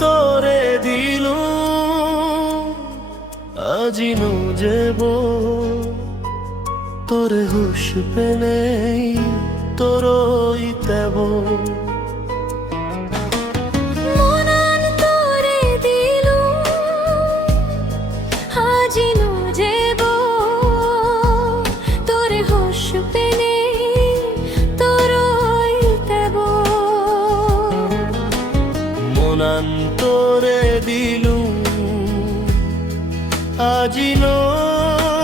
তোরে দিলু আজি নজেব তোরে হুশ পেনেই তোরই তেব তোরে দিলু আজি নজেব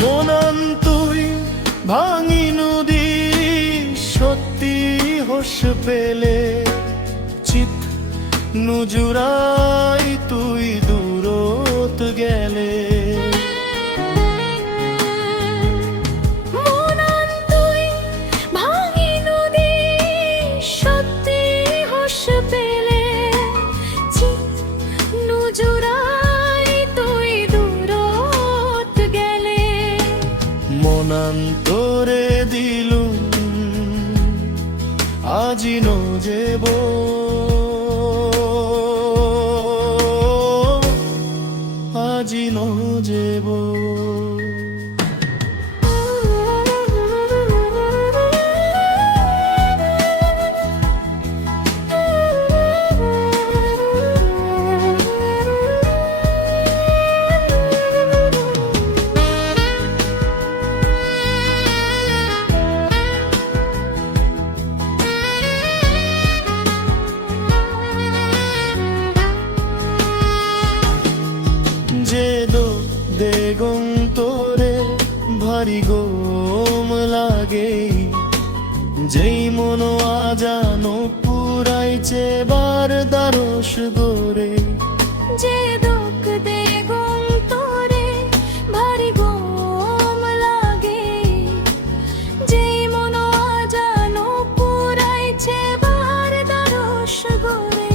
মনন তুই ভাঙি নদী সত্যি হোস পেলে চিত নুজুরাই তুই দূরত গেলে মনান তোরে দিলু আজি নজেব আজি নজেব যে দেগং তোরে ভারী গোম লাগে যেই মন আজানো পুরাইছে বার দারস গোরে যে দেগং তোরে ভারী গোম লাগে যেই মন আজানো পুরাইছে বার দারস গোরে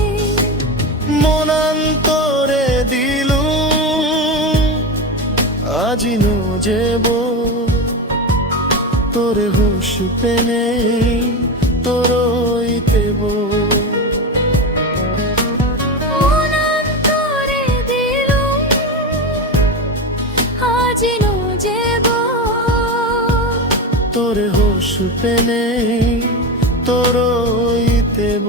মনান তোরে দিলু আজি নজেব তোরে হুশ পেনে তোরই তেব মনন তোরে দিলু আজি নজেব তোরে হুশ পেনে তোরই তেব।